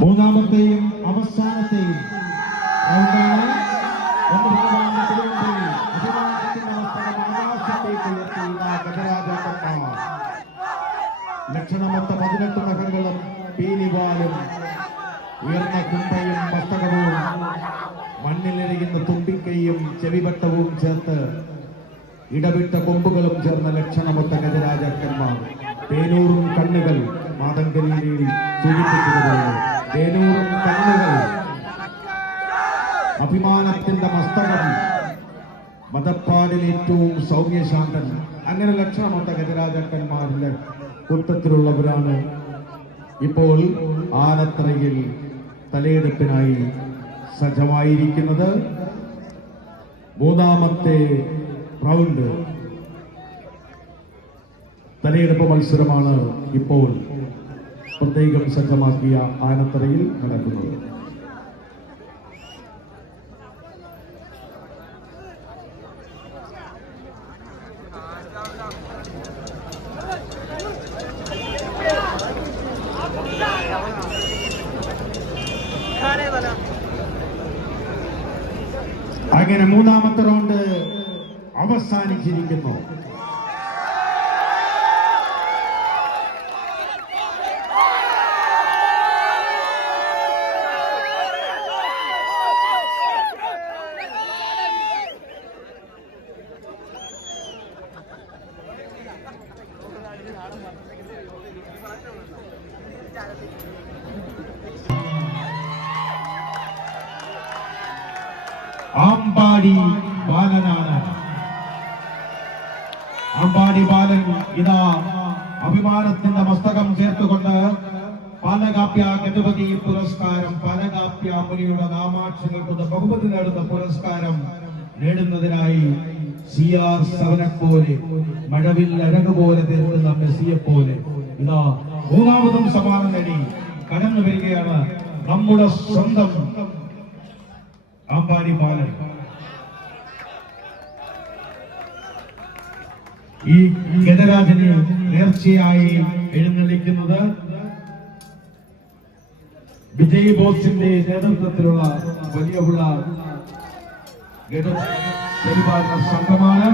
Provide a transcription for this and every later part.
മൂന്നാമത്തെയും അവസാനത്തെയും റൗണ്ടാണ്. ലക്ഷണമൊത്ത 18 നഖങ്ങളും പീലിവാലും ഉയർന്ന കുമ്പയും മസ്തകവും മണ്ണിലിരിക്കുന്ന തുമ്പിക്കൈയും ചെവിവട്ടവും ചേർത്ത് ഇടവിട്ട കൊമ്പുകളും ചേർന്ന ലക്ഷണമൊത്ത ഗജരാജാക്കന്മാർ. തേനൂറും കണ്ണുകൾ മാതങ്കരിയിൽ സൂചിപ്പിക്കുന്നത് തേനൂറും കണ്ണുകൾ അഭിമാനത്തിന്റെ മസ്തകം മതപ്പാടിൽ ഏറ്റവും സൗമ്യശാന്തൻ. അങ്ങനെ ലക്ഷണമൊത്ത ഗജരാജാക്കന്മാരിലെ കൂട്ടത്തിലുള്ളവരാണ് ഇപ്പോൾ ആനത്തറയിൽ തലയെടുപ്പിനായി സജ്ജമായിരിക്കുന്നത്. മൂന്നാമത്തെ റൗണ്ട് തലയെടുപ്പ് മത്സരമാണ് ഇപ്പോൾ പ്രത്യേകം സജ്ജമാക്കിയ ആനത്തറയിൽ നടക്കുന്നത്. അങ്ങനെ മൂന്നാമത്തെ റൗണ്ട് അവസാനിച്ചിരിക്കുന്നു. ആമ്പാടി ബാലനാണ്. ആമ്പാടി ബാലൻ ഇതാ അഭിമാനത്തിന്റെ മസ്തകം ചേർത്തുകൊണ്ട് പാലകാപ്യ ഗജപതി പുരസ്കാരം, പാലകാപ്യ മുനിയുടെ നാമാക്ഷരങ്ങളുടെ ബഹുമതി നേടുന്ന പുരസ്കാരം നേടുന്നതിനായി CR7 പോലെ മഴവിൽ അഴക് പോലെ തീർക്കുന്ന മെസ്സിയെ പോലെ ഇതാ മൂന്നാമതും സമ്മാനം നേടി കടന്നു വരികയാണ് നമ്മുടെ സ്വന്തം ആമ്പാടി ബാലൻ. ഈ ഗജരാജനെ നേർച്ചയായി എഴുന്നള്ളിക്കുന്നത് വിജയ് ബോസിന്റെ നേതൃത്വത്തിലുള്ള വലിയുള്ള പരിപാലന സംഘമാണ്.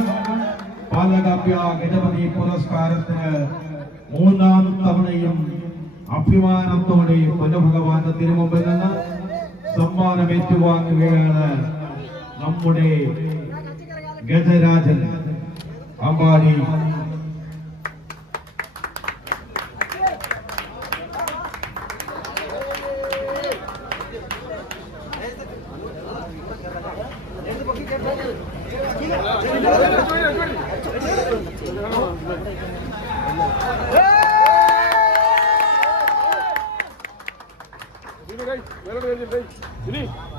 പാലകാപ്യ ഗജപതി പുരസ്കാരത്തിന് മൂന്നാം തവണയും അഭിമാനത്തോടെ പൊന്നഭഗവാന്റെ തിരുമുമ്പിൽ നിന്ന് സമ്മാനം ഏറ്റുവാങ്ങുകയാണ് നമ്മുടെ ഗജരാജൻ അമ്പാടി. Ini guys,